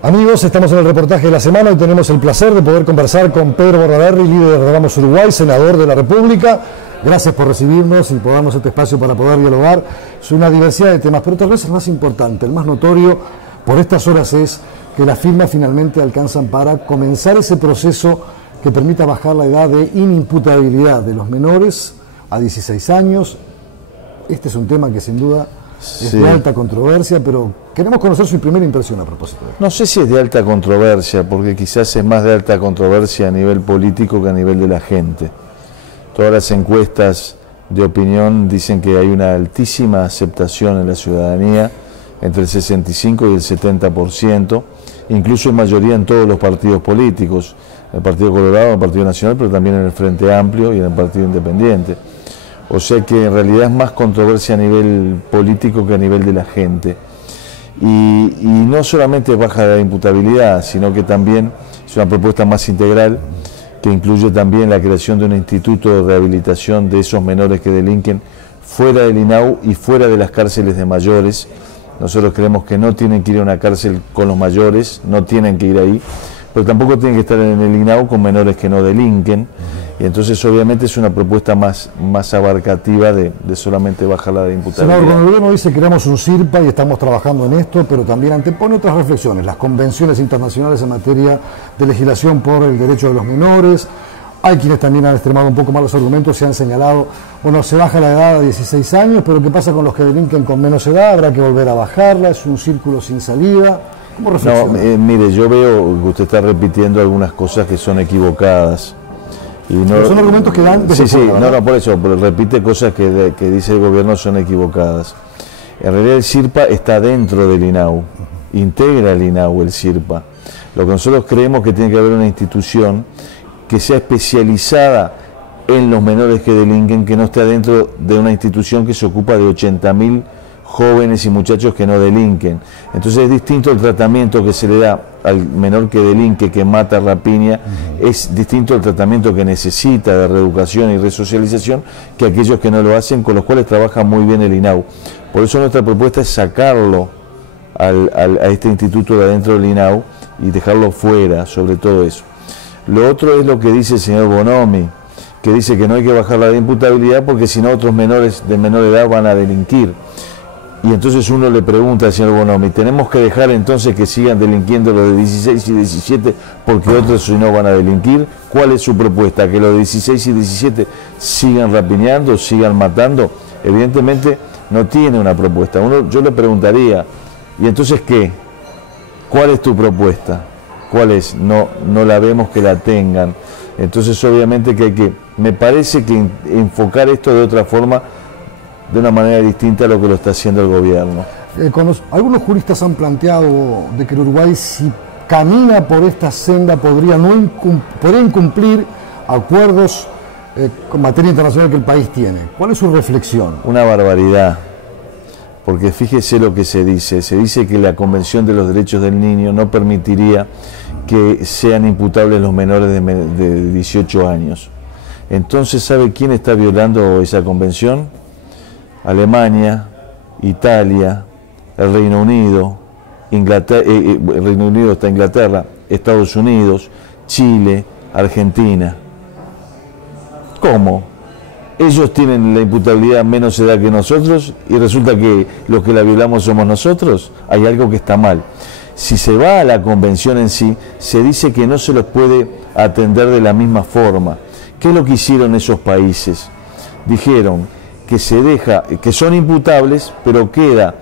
Amigos, estamos en el reportaje de la semana y tenemos el placer de poder conversar con Pedro Bordaberry, líder de Vamos Uruguay, senador de la República. Gracias por recibirnos y por darnos este espacio para poder dialogar sobre una diversidad de temas, pero tal vez el más importante, el más notorio por estas horas es que las firmas finalmente alcanzan para comenzar ese proceso que permita bajar la edad de inimputabilidad de los menores a 16 años. Este es un tema que sin duda es de alta controversia, pero queremos conocer su primera impresión a propósito de esto. No sé si es de alta controversia, porque quizás es más de alta controversia a nivel político que a nivel de la gente. Todas las encuestas de opinión dicen que hay una altísima aceptación en la ciudadanía, entre el 65 y el 70%, incluso en mayoría en todos los partidos políticos, en el Partido Colorado, en el Partido Nacional, pero también en el Frente Amplio y en el Partido Independiente. O sea que en realidad es más controversia a nivel político que a nivel de la gente. Y no solamente baja la imputabilidad, sino que también es una propuesta más integral que incluye también la creación de un instituto de rehabilitación de esos menores que delinquen fuera del INAU y fuera de las cárceles de mayores. Nosotros creemos que no tienen que ir a una cárcel con los mayores, no tienen que ir ahí, pero tampoco tienen que estar en el INAU con menores que no delinquen. Y entonces obviamente es una propuesta más abarcativa de solamente bajar la de imputabilidad. Senador, cuando el gobierno dice que queremos un CIRPA y estamos trabajando en esto, pero también antepone otras reflexiones, las convenciones internacionales en materia de legislación por el derecho de los menores. Hay quienes también han extremado un poco más los argumentos y han señalado, bueno, se baja la edad a 16 años, pero ¿qué pasa con los que delinquen con menos edad? Habrá que volver a bajarla, es un círculo sin salida. ¿Cómo reflexiona? No, mire, yo veo que usted está repitiendo algunas cosas que son equivocadas. Y no, pero son argumentos que dan... Sí, no, por eso, pero repite cosas que dice el gobierno son equivocadas. En realidad el CIRPA está dentro del INAU, integra el INAU el CIRPA. Lo que nosotros creemos que tiene que haber una institución que sea especializada en los menores que delinquen, que no esté dentro de una institución que se ocupa de 80.000 jóvenes y muchachos que no delinquen. Entonces es distinto el tratamiento que se le da al menor que delinque, que mata, rapiña, es distinto el tratamiento que necesita de reeducación y resocialización que aquellos que no lo hacen, con los cuales trabaja muy bien el INAU. Por eso nuestra propuesta es sacarlo a este instituto de adentro del INAU y dejarlo fuera, sobre todo eso. Lo otro es lo que dice el señor Bonomi, que dice que no hay que bajar la de imputabilidad porque si no otros menores de menor edad van a delinquir. Y entonces uno le pregunta al señor Bonomi, ¿tenemos que dejar entonces que sigan delinquiendo los de 16 y 17 porque otros si no van a delinquir? ¿Cuál es su propuesta? ¿Que los de 16 y 17 sigan rapiñando, sigan matando? Evidentemente no tiene una propuesta. Yo le preguntaría, ¿y entonces qué? ¿Cuál es tu propuesta? ¿Cuál es? No la vemos que la tengan. Entonces obviamente que hay que, me parece que enfocar esto de otra forma, de una manera distinta a lo que lo está haciendo el gobierno. Algunos juristas han planteado de que el Uruguay, si camina por esta senda, podría incumplir acuerdos con materia internacional que el país tiene. ¿Cuál es su reflexión? Una barbaridad, porque fíjese lo que se dice que la Convención de los Derechos del Niño no permitiría que sean imputables los menores de 18 años. Entonces, ¿sabe quién está violando esa convención? Alemania, Italia, el Reino Unido, el Reino Unido está Inglaterra, Estados Unidos, Chile, Argentina. ¿Cómo? Ellos tienen la imputabilidad menos edad que nosotros y resulta que los que la violamos somos nosotros. Hay algo que está mal. Si se va a la convención en sí, se dice que no se los puede atender de la misma forma. ¿Qué es lo que hicieron esos países? Dijeron que se deja, que son imputables, pero queda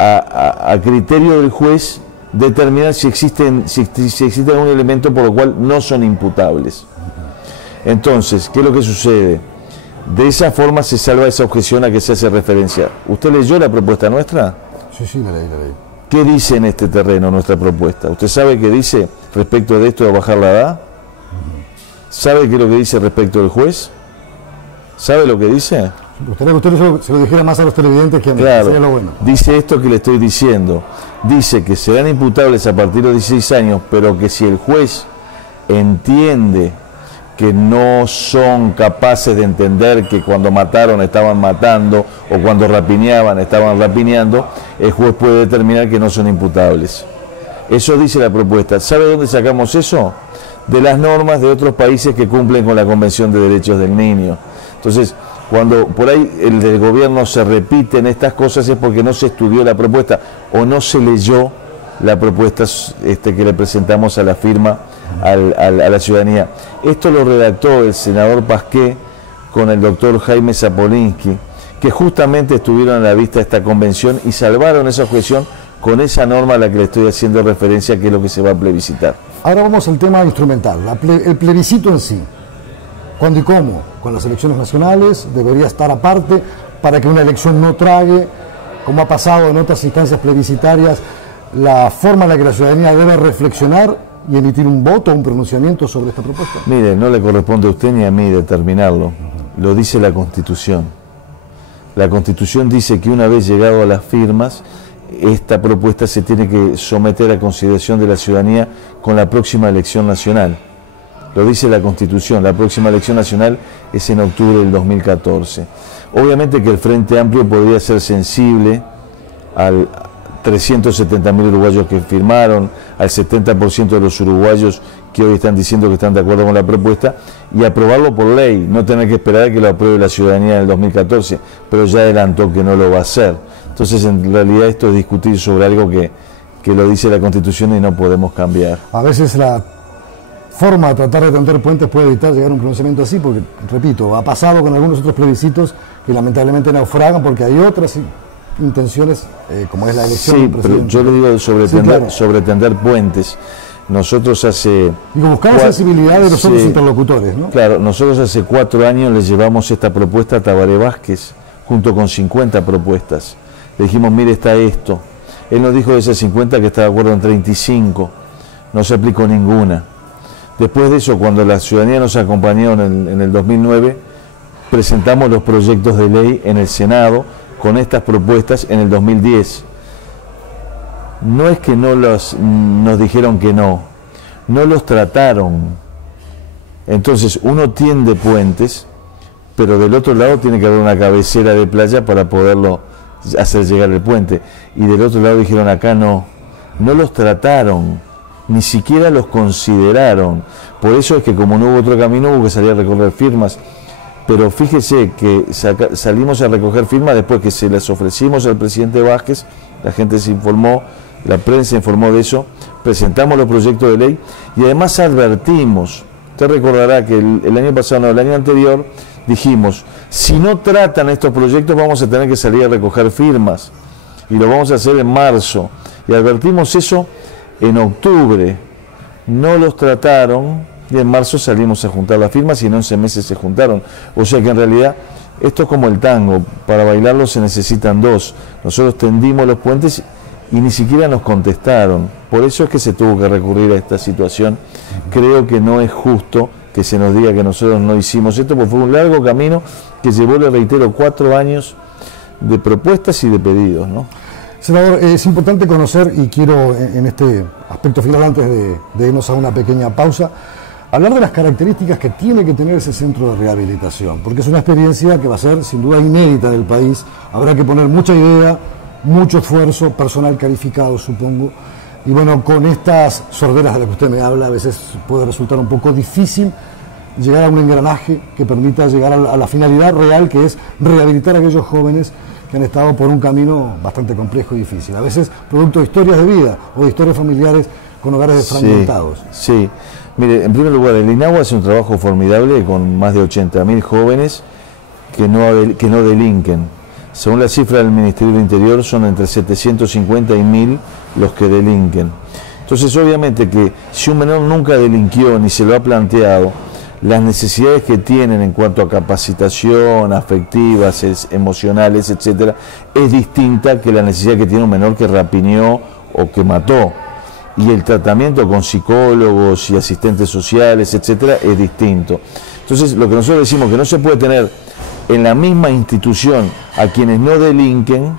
a criterio del juez determinar si existe algún elemento por lo cual no son imputables. Entonces, ¿qué es lo que sucede? De esa forma se salva esa objeción a que se hace referencia. ¿Usted leyó la propuesta nuestra? Sí, la leí. ¿Qué dice en este terreno nuestra propuesta? ¿Usted sabe qué dice respecto de esto de bajar la edad? ¿Sabe qué es lo que dice respecto del juez? ¿Sabe lo que dice? Me gustaría que usted se lo dijera más a los televidentes que a mí. Claro, sería lo bueno. Dice esto que le estoy diciendo. Dice que serán imputables a partir de 16 años, pero que si el juez entiende que no son capaces de entender que cuando mataron estaban matando o cuando rapiñaban estaban rapiñando, el juez puede determinar que no son imputables. Eso dice la propuesta. ¿Sabe dónde sacamos eso? De las normas de otros países que cumplen con la Convención de Derechos del Niño. Entonces, cuando por ahí el del gobierno se repiten estas cosas es porque no se estudió la propuesta o no se leyó la propuesta que le presentamos a la firma a la ciudadanía. Esto lo redactó el senador Pasqué con el doctor Jaime Zapolinsky, que justamente estuvieron a la vista de esta convención y salvaron esa objeción con esa norma a la que le estoy haciendo referencia, que es lo que se va a plebiscitar. Ahora vamos al tema instrumental, el plebiscito en sí. ¿Cuándo y cómo? Con las elecciones nacionales, debería estar aparte para que una elección no trague, como ha pasado en otras instancias plebiscitarias, la forma en la que la ciudadanía debe reflexionar y emitir un voto, un pronunciamiento sobre esta propuesta. Mire, no le corresponde a usted ni a mí determinarlo, lo dice la Constitución. La Constitución dice que una vez llegado a las firmas, esta propuesta se tiene que someter a consideración de la ciudadanía con la próxima elección nacional. Lo dice la Constitución, la próxima elección nacional es en octubre del 2014. Obviamente que el Frente Amplio podría ser sensible al 370.000 uruguayos que firmaron, al 70% de los uruguayos que hoy están diciendo que están de acuerdo con la propuesta, y aprobarlo por ley, no tener que esperar a que lo apruebe la ciudadanía en el 2014, pero ya adelantó que no lo va a hacer. Entonces, en realidad esto es discutir sobre algo que lo dice la Constitución y no podemos cambiar. A veces la forma de tratar de tender puentes puede evitar llegar a un pronunciamiento así, porque, repito, ha pasado con algunos otros plebiscitos que lamentablemente naufragan porque hay otras intenciones, como es la elección del presidente. Pero yo le digo sobre tender puentes. Nosotros hace... buscar la sensibilidad de los otros interlocutores, ¿no? Claro, nosotros hace 4 años le llevamos esta propuesta a Tabaré Vázquez, junto con 50 propuestas. Le dijimos, mire, está esto. Él nos dijo de esas 50 que estaba de acuerdo en 35. No se aplicó ninguna. Después de eso, cuando la ciudadanía nos acompañó en el 2009, presentamos los proyectos de ley en el Senado con estas propuestas en el 2010. No es que nos dijeron que no los trataron. Entonces uno tiende puentes, pero del otro lado tiene que haber una cabecera de playa para poderlo hacer llegar el puente. Y del otro lado dijeron, acá no los trataron, ni siquiera los consideraron. Por eso es que como no hubo otro camino, hubo que salir a recoger firmas. Pero fíjese que salimos a recoger firmas después que se las ofrecimos al presidente Vázquez, la gente se informó, la prensa informó de eso, presentamos los proyectos de ley y además advertimos. Usted recordará que el año pasado, no, el año anterior, dijimos, si no tratan estos proyectos vamos a tener que salir a recoger firmas y lo vamos a hacer en marzo. Y advertimos eso en octubre, no los trataron y en marzo salimos a juntar las firmas y en 11 meses se juntaron. O sea que en realidad esto es como el tango, para bailarlo se necesitan 2. Nosotros tendimos los puentes y ni siquiera nos contestaron. Por eso es que se tuvo que recurrir a esta situación. Creo que no es justo que se nos diga que nosotros no hicimos esto, porque fue un largo camino que llevó, le reitero, 4 años de propuestas y de pedidos, ¿no? Senador, es importante conocer, y quiero en este aspecto final, antes de irnos a una pequeña pausa, hablar de las características que tiene que tener ese centro de rehabilitación, porque es una experiencia que va a ser sin duda inédita del país. Habrá que poner mucha idea, mucho esfuerzo, personal calificado, supongo. Y bueno, con estas sorderas de las que usted me habla, a veces puede resultar un poco difícil llegar a un engranaje que permita llegar a la finalidad real, que es rehabilitar a aquellos jóvenes que han estado por un camino bastante complejo y difícil. A veces producto de historias de vida o de historias familiares con hogares desfragmentados. Sí. Mire, en primer lugar, el INAU hace un trabajo formidable con más de 80.000 jóvenes que no delinquen. Según la cifra del Ministerio del Interior, son entre 750 y 1.000 los que delinquen. Entonces, obviamente que si un menor nunca delinquió ni se lo ha planteado, las necesidades que tienen en cuanto a capacitación, afectivas, emocionales, etcétera, es distinta que la necesidad que tiene un menor que rapiñó o que mató. Y el tratamiento con psicólogos y asistentes sociales, etcétera, es distinto. Entonces, lo que nosotros decimos que no se puede tener en la misma institución a quienes no delinquen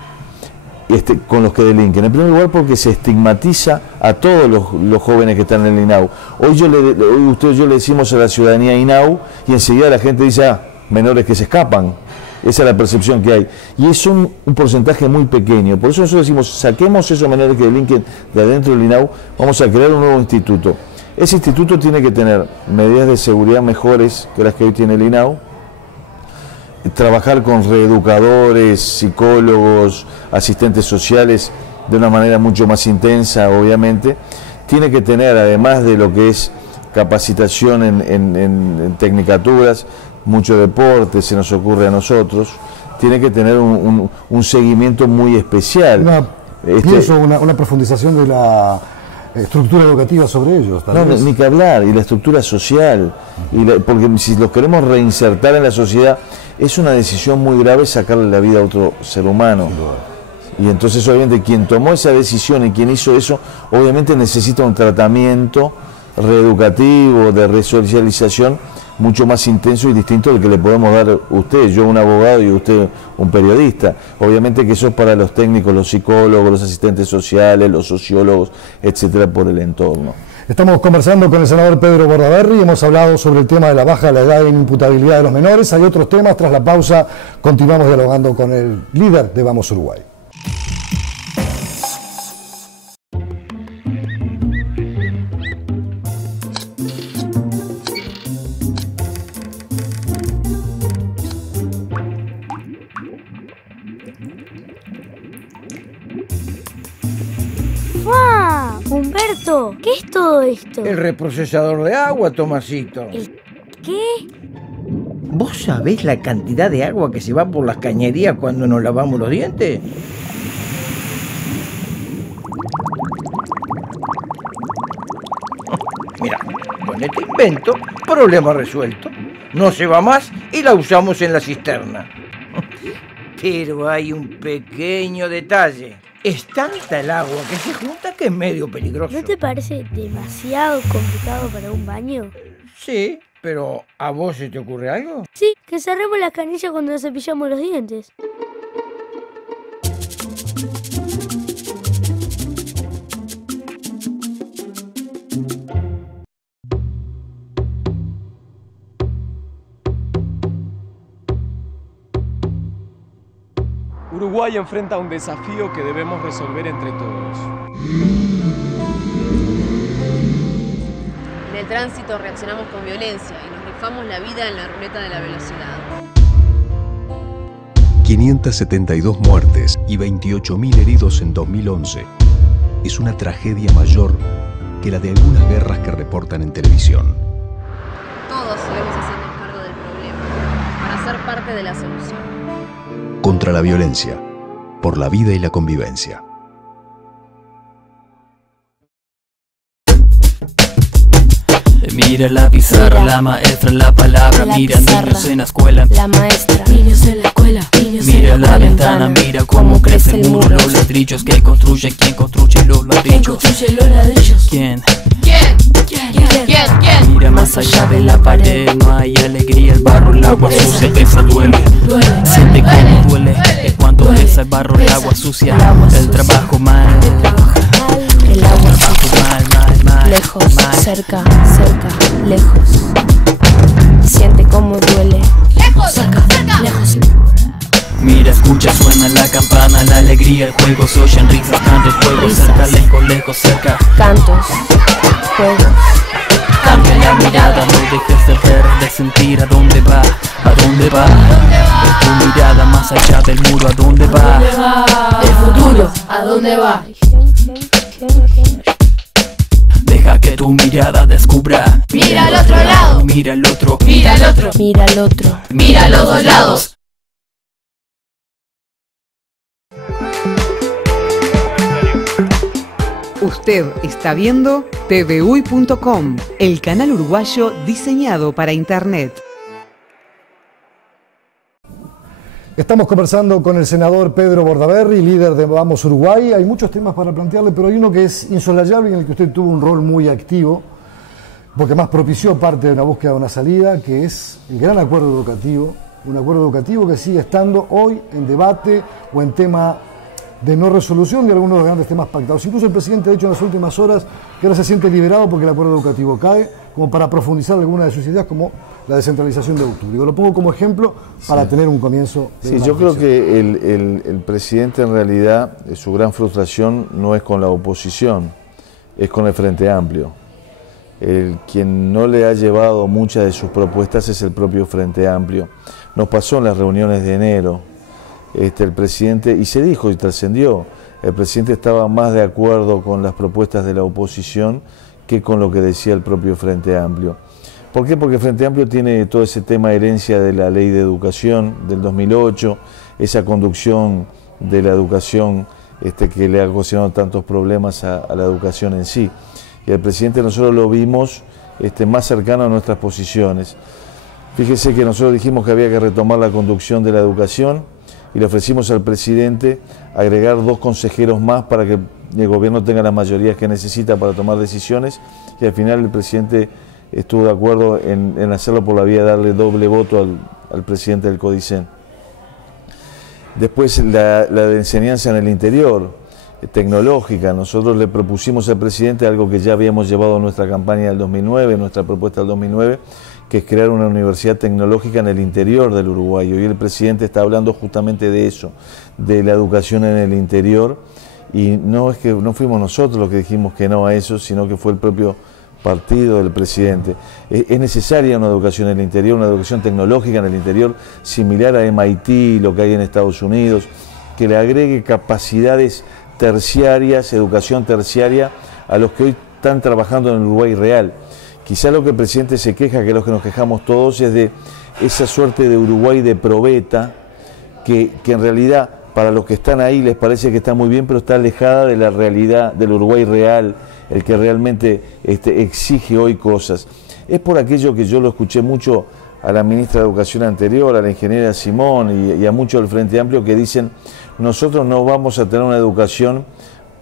con los que delinquen. En primer lugar, porque se estigmatiza a todos los jóvenes que están en el INAU. Hoy yo le decimos a la ciudadanía INAU y enseguida la gente dice, menores que se escapan. Esa es la percepción que hay. Y es un porcentaje muy pequeño. Por eso nosotros decimos, saquemos esos menores que delinquen de adentro del INAU, vamos a crear un nuevo instituto. Ese instituto tiene que tener medidas de seguridad mejores que las que hoy tiene el INAU, trabajar con reeducadores, psicólogos, asistentes sociales de una manera mucho más intensa, obviamente. Tiene que tener, además de lo que es capacitación en tecnicaturas, mucho deporte, se nos ocurre a nosotros, tiene que tener un seguimiento muy especial. Una profundización de la estructura educativa sobre ellos. No, ni que hablar, y la estructura social, porque si los queremos reinsertar en la sociedad, es una decisión muy grave sacarle la vida a otro ser humano. Y entonces obviamente quien tomó esa decisión y quien hizo eso, obviamente necesita un tratamiento reeducativo, de resocialización mucho más intenso y distinto del que le podemos dar usted, yo un abogado y usted un periodista. Obviamente que eso es para los técnicos, los psicólogos, los asistentes sociales, los sociólogos, etcétera, por el entorno. Estamos conversando con el senador Pedro Bordaberry, hemos hablado sobre el tema de la baja de la edad de inimputabilidad de los menores. Hay otros temas, tras la pausa continuamos dialogando con el líder de Vamos Uruguay. Humberto, ¿qué es todo esto? El reprocesador de agua, Tomasito. ¿El qué? ¿Vos sabés la cantidad de agua que se va por las cañerías cuando nos lavamos los dientes? Mira, con este invento, problema resuelto. No se va más y la usamos en la cisterna. Pero hay un pequeño detalle. Es tanta el agua que se junta que es medio peligroso. ¿No te parece demasiado complicado para un baño? Sí, pero ¿a vos se te ocurre algo? Sí, que cerremos las canillas cuando nos cepillamos los dientes. Uruguay enfrenta un desafío que debemos resolver entre todos. En el tránsito reaccionamos con violencia y nos rifamos la vida en la ruleta de la velocidad. 572 muertes y 28.000 heridos en 2011 es una tragedia mayor que la de algunas guerras que reportan en televisión. Todos debemos hacernos cargo del problema para ser parte de la solución. Contra la violencia, por la vida y la convivencia. Mira la pizarra, mira la maestra, la palabra, la mira pizarra, niños en la escuela, la maestra, niños en la escuela, niños mira en la ventana, mira cómo crece el muro, los ladrillos que construye, ¿quién construye los ladrillos? ¿Quién construye los ladrillos? ¿Quién? ¿Quién? Mira más allá de la pared, no hay alegría, el barro, el agua sucia, pesa, duele. Siente cómo duele, es cuando pesa el barro, el agua sucia, el trabajo mal. El agua sucia, mal, lejos, mal. cerca, lejos. Siente cómo duele. Lejos, cerca, lejos. Mira, escucha, suena la campana, la alegría, el juego, se oyen risas, cantos, fuego, cerca, lejos, cerca. Cantos, juegos. Cambia la mirada, no dejes de ver, de sentir a dónde va, a dónde va. Es tu mirada más allá del muro, a dónde va. El futuro, ¿a dónde va? Deja que tu mirada descubra. Mira al otro lado. Mira al otro. Mira al otro. Mira al otro. Mira a los dos lados. Usted está viendo TVUY.com, el canal uruguayo diseñado para Internet. Estamos conversando con el senador Pedro Bordaberry, líder de Vamos Uruguay. Hay muchos temas para plantearle, pero hay uno que es insolayable y en el que usted tuvo un rol muy activo, porque más propició parte de una búsqueda de una salida, que es el gran acuerdo educativo, un acuerdo educativo que sigue estando hoy en debate o en tema de no resolución de algunos de los grandes temas pactados. Incluso el presidente ha dicho en las últimas horas que ahora se siente liberado porque el acuerdo educativo cae, como para profundizar algunas de sus ideas, como la descentralización de octubre. Lo pongo como ejemplo para tener un comienzo. Sí, yo creo que el presidente en realidad, su gran frustración no es con la oposición, es con el Frente Amplio. Quien no le ha llevado muchas de sus propuestas es el propio Frente Amplio. Nos pasó en las reuniones de enero, el presidente, y se dijo y trascendió, el presidente estaba más de acuerdo con las propuestas de la oposición que con lo que decía el propio Frente Amplio. ¿Por qué? Porque el Frente Amplio tiene todo ese tema de herencia de la Ley de Educación del 2008, esa conducción de la educación que le ha ocasionado tantos problemas a la educación en sí. Y al presidente nosotros lo vimos más cercano a nuestras posiciones. Fíjese que nosotros dijimos que había que retomar la conducción de la educación y le ofrecimos al presidente agregar 2 consejeros más para que el gobierno tenga las mayorías que necesita para tomar decisiones, y al final el presidente estuvo de acuerdo en hacerlo por la vía de darle doble voto al presidente del CODICEN. Después la de enseñanza en el interior, tecnológica, nosotros le propusimos al presidente algo que ya habíamos llevado en nuestra campaña del 2009, nuestra propuesta del 2009, que es crear una universidad tecnológica en el interior del Uruguay. Hoy el presidente está hablando justamente de eso, de la educación en el interior, y no es que no fuimos nosotros los que dijimos que no a eso, sino que fue el propio partido del presidente. Es necesaria una educación en el interior, una educación tecnológica en el interior, similar a MIT, lo que hay en Estados Unidos, que le agregue capacidades terciarias, educación terciaria, a los que hoy están trabajando en el Uruguay real. Quizá lo que el presidente se queja, que es lo que nos quejamos todos, es de esa suerte de Uruguay de probeta, que en realidad para los que están ahí les parece que está muy bien, pero está alejada de la realidad del Uruguay real, el que realmente exige hoy cosas. Es por aquello que yo lo escuché mucho a la ministra de Educación anterior, a la ingeniera Simón y a muchos del Frente Amplio, que dicen: nosotros no vamos a tener una educación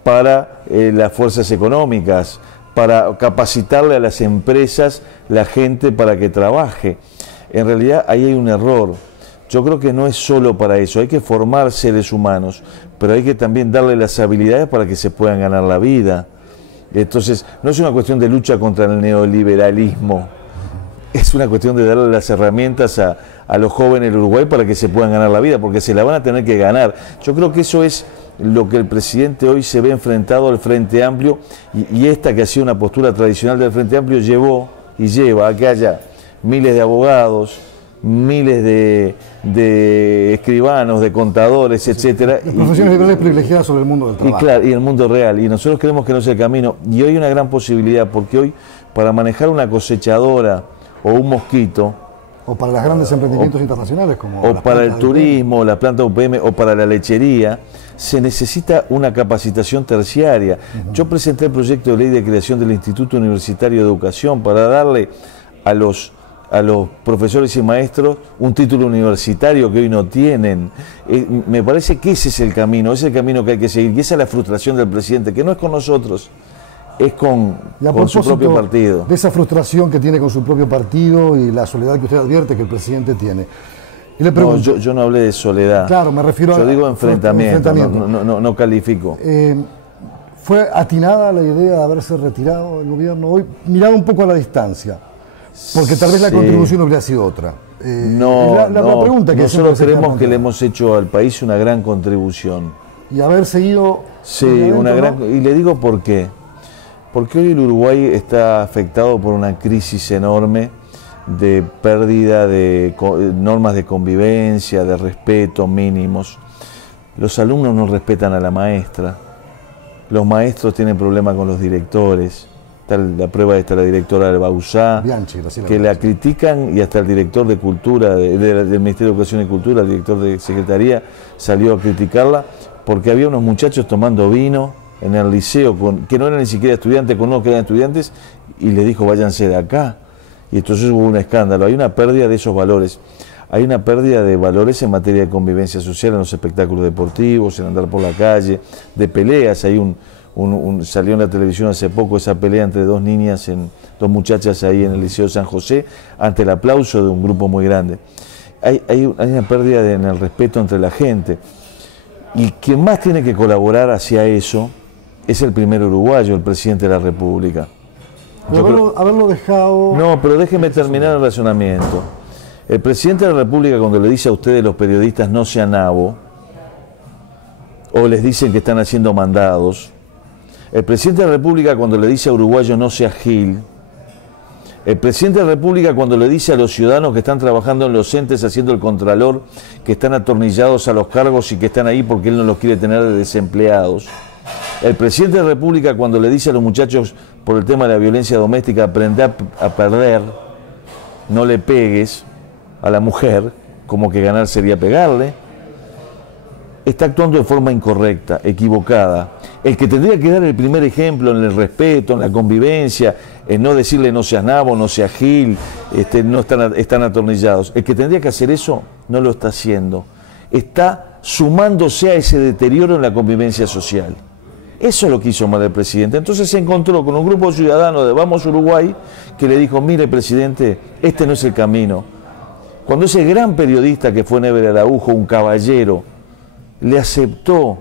para las fuerzas económicas, para capacitarle a las empresas la gente para que trabaje. En realidad ahí hay un error. Yo creo que no es solo para eso, hay que formar seres humanos, pero hay que también darle las habilidades para que se puedan ganar la vida. Entonces, no es una cuestión de lucha contra el neoliberalismo, es una cuestión de darle las herramientas a los jóvenes del Uruguay para que se puedan ganar la vida, porque se la van a tener que ganar. Yo creo que eso es lo que el presidente hoy se ve enfrentado al Frente Amplio, y esta que ha sido una postura tradicional del Frente Amplio llevó y lleva a que haya miles de abogados, miles de escribanos, de contadores, etcétera. Profesiones liberales privilegiadas sobre el mundo del trabajo. Y claro, y el mundo real. Y nosotros creemos que no es el camino. Y hoy hay una gran posibilidad, porque hoy, para manejar una cosechadora o un mosquito, o para los grandes emprendimientos internacionales, como o para el turismo, la planta UPM, o para la lechería, se necesita una capacitación terciaria. Yo presenté el proyecto de ley de creación del Instituto Universitario de Educación para darle a los profesores y maestros un título universitario que hoy no tienen. Me parece que ese es el camino que hay que seguir, y esa es la frustración del presidente, que no es con nosotros, es con su propio partido. De esa frustración que tiene con su propio partido y la soledad que usted advierte que el presidente tiene. Y le pregunto, no, yo no hablé de soledad. Claro, me refiero yo digo enfrentamiento. No califico. ¿Fue atinada la idea de haberse retirado del gobierno hoy, mirado un poco a la distancia? Porque tal vez la contribución hubiera sido otra. La pregunta que nosotros creemos que le hemos hecho al país una gran contribución. Y haber seguido... Sí, una gran... Y le digo por qué. Porque hoy el Uruguay está afectado por una crisis enorme de pérdida de normas de convivencia, de respeto mínimos. Los alumnos no respetan a la maestra. Los maestros tienen problemas con los directores. La prueba está la directora del Bausá, que la critican, y hasta el director de Cultura, del Ministerio de Educación y Cultura, el director de Secretaría, salió a criticarla porque había unos muchachos tomando vino en el liceo, que no eran ni siquiera estudiantes, con unos que eran estudiantes, y le dijo: váyanse de acá. Y entonces hubo un escándalo. Hay una pérdida de esos valores. Hay una pérdida de valores en materia de convivencia social, en los espectáculos deportivos, en andar por la calle, de peleas. Hay salió en la televisión hace poco esa pelea entre dos muchachas ahí en el Liceo San José, ante el aplauso de un grupo muy grande. Hay una pérdida en el respeto entre la gente. Y quien más tiene que colaborar hacia eso es el primer uruguayo, el presidente de la República. Haberlo dejado... No, pero déjeme terminar el razonamiento. El presidente de la República, cuando le dice a ustedes, los periodistas, no sean nabo, o les dicen que están haciendo mandados, el presidente de la República, cuando le dice a uruguayo no sea gil, el presidente de la República, cuando le dice a los ciudadanos que están trabajando en los entes haciendo el contralor, que están atornillados a los cargos y que están ahí porque él no los quiere tener de desempleados, el presidente de la República, cuando le dice a los muchachos por el tema de la violencia doméstica, aprende a perder, no le pegues a la mujer, como que ganar sería pegarle, está actuando de forma incorrecta, equivocada. El que tendría que dar el primer ejemplo en el respeto, en la convivencia, en no decirle no seas nabo, no seas gil, no están atornillados. El que tendría que hacer eso no lo está haciendo. Está sumándose a ese deterioro en la convivencia social. Eso es lo que hizo mal el presidente. Entonces se encontró con un grupo ciudadano de Vamos Uruguay que le dijo, mire presidente, este no es el camino. Cuando ese gran periodista que fue Never Araujo, un caballero, le aceptó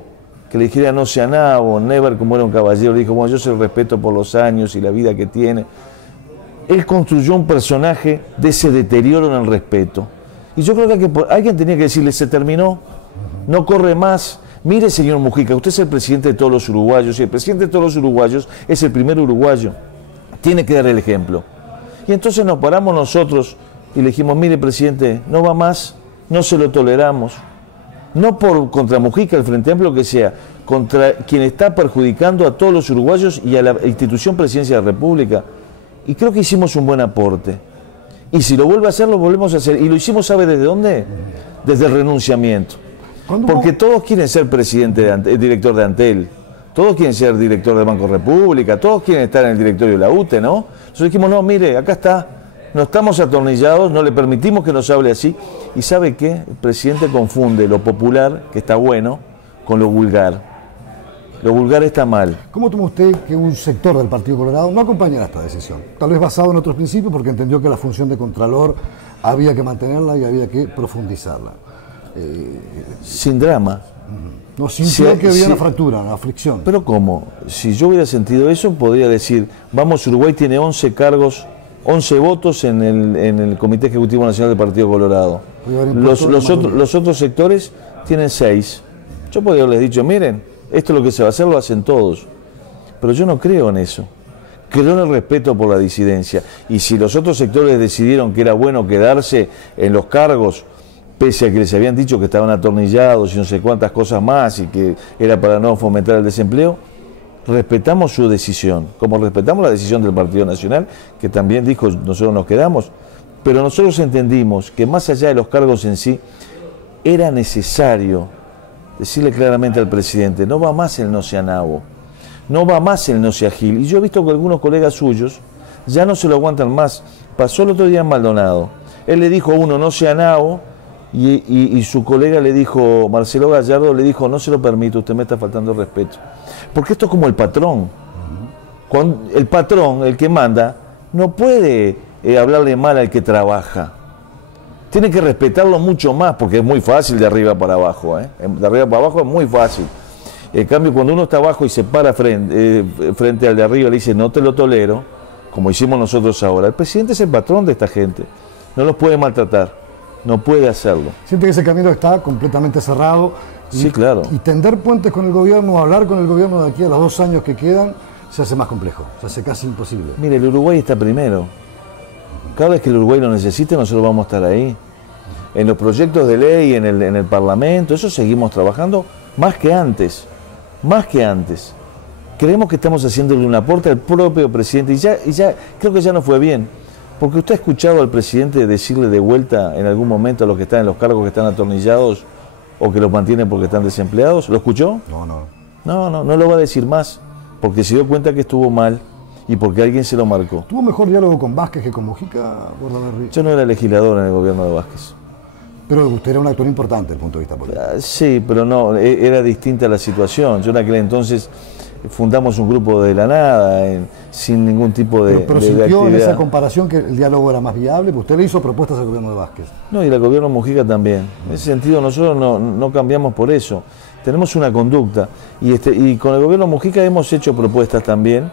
que le dijera no sea nabo, Never, como era un caballero, le dijo, bueno, yo se lo respeto por los años y la vida que tiene. Él construyó un personaje de ese deterioro en el respeto. Y yo creo que alguien tenía que decirle, se terminó, no corre más. Mire, señor Mujica, usted es el presidente de todos los uruguayos, y el presidente de todos los uruguayos es el primer uruguayo. Tiene que dar el ejemplo. Y entonces nos paramos nosotros y le dijimos, mire, presidente, no va más, no se lo toleramos. No contra Mujica, el Frente Amplio, que sea, contra quien está perjudicando a todos los uruguayos y a la institución Presidencia de la República. Y creo que hicimos un buen aporte. Y si lo vuelve a hacer, lo volvemos a hacer. Y lo hicimos, ¿sabe desde dónde? Desde el renunciamiento. Porque todos quieren ser director de Antel, todos quieren ser director de Banco República, todos quieren estar en el directorio de la UTE, ¿no? Entonces dijimos, no, mire, acá está, no estamos atornillados, no le permitimos que nos hable así. ¿Y sabe qué? El presidente confunde lo popular, que está bueno, con lo vulgar. Lo vulgar está mal. ¿Cómo toma usted que un sector del Partido Colorado no acompañara esta decisión? Tal vez basado en otros principios, porque entendió que la función de Contralor había que mantenerla y había que profundizarla. Sin drama. No sintió que había una fractura, una fricción. Pero ¿cómo? Si yo hubiera sentido eso, podría decir, Vamos Uruguay tiene 11 cargos, 11 votos en el Comité Ejecutivo Nacional del Partido Colorado. Los otros sectores tienen 6. Yo podría haberles dicho, miren, esto es lo que se va a hacer, lo hacen todos. Pero yo no creo en eso. Creo en el respeto por la disidencia. Y si los otros sectores decidieron que era bueno quedarse en los cargos, pese a que les habían dicho que estaban atornillados y no sé cuántas cosas más y que era para no fomentar el desempleo, respetamos su decisión, como respetamos la decisión del Partido Nacional, que también dijo, nosotros nos quedamos, pero nosotros entendimos que más allá de los cargos en sí, era necesario decirle claramente al presidente, no va más el no sea nabo, no va más el no sea gil. Y yo he visto que algunos colegas suyos ya no se lo aguantan más. Pasó el otro día en Maldonado, él le dijo a uno, no sea nabo, y su colega le dijo, Marcelo Gallardo le dijo, no se lo permito, usted me está faltando el respeto. Porque esto es como el patrón. El patrón, el que manda, no puede hablarle mal al que trabaja. Tiene que respetarlo mucho más, porque es muy fácil de arriba para abajo. De arriba para abajo es muy fácil. En cambio, cuando uno está abajo y se para frente al de arriba y le dice, no te lo tolero, como hicimos nosotros ahora, el presidente es el patrón de esta gente. No los puede maltratar. No puede hacerlo. Siente que ese camino está completamente cerrado. Sí, claro. Y tender puentes con el gobierno, hablar con el gobierno de aquí a los 2 años que quedan, se hace más complejo, se hace casi imposible. Mire, el Uruguay está primero. Cada vez que el Uruguay lo necesite, nosotros vamos a estar ahí. En los proyectos de ley, en el Parlamento, eso seguimos trabajando más que antes. Más que antes. Creemos que estamos haciéndole un aporte al propio presidente y ya creo que ya no fue bien. Porque usted ha escuchado al presidente decirle de vuelta en algún momento a los que están en los cargos que están atornillados o que los mantienen porque están desempleados. ¿Lo escuchó? No lo va a decir más, porque se dio cuenta que estuvo mal y porque alguien se lo marcó. ¿Tuvo mejor diálogo con Vázquez que con Mujica, Bordaberry? Yo no era legislador en el gobierno de Vázquez. Pero usted era un actor importante desde el punto de vista político. Sí, pero no, era distinta la situación. Yo en aquel entonces fundamos un grupo de la nada, sin ningún tipo de pero sintió en esa comparación que el diálogo era más viable, porque usted le hizo propuestas al gobierno de Vázquez. No, y el gobierno Mujica también. En ese sentido nosotros no cambiamos por eso. tenemos una conducta. Y con el gobierno Mujica hemos hecho propuestas también,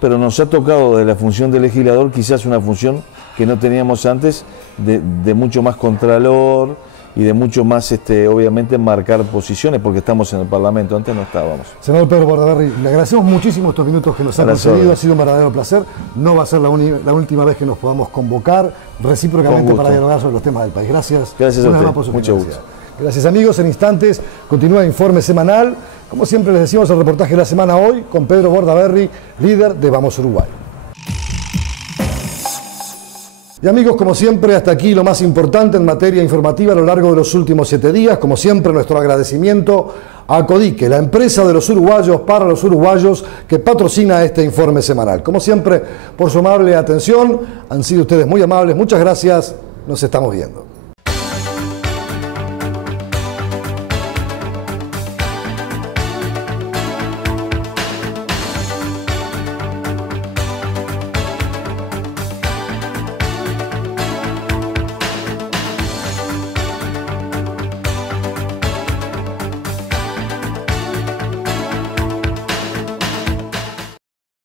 pero nos ha tocado de la función de legislador quizás una función que no teníamos antes, de mucho más contralor y de mucho más, obviamente, marcar posiciones, porque estamos en el Parlamento, antes no estábamos. Senador Pedro Bordaberry, le agradecemos muchísimo estos minutos que nos ha concedido, ha sido un verdadero placer. No va a ser la última vez que nos podamos convocar recíprocamente para dialogar sobre los temas del país. Gracias. Gracias a usted, por mucho gusto. Gracias, amigos. En instantes continúa el informe semanal. Como siempre les decimos, el reportaje de la semana hoy con Pedro Bordaberry, líder de Vamos Uruguay. Y amigos, como siempre, hasta aquí lo más importante en materia informativa a lo largo de los últimos 7 días. Como siempre, nuestro agradecimiento a Codique, la empresa de los uruguayos para los uruguayos que patrocina este informe semanal. Como siempre, por su amable atención, han sido ustedes muy amables. Muchas gracias. Nos estamos viendo.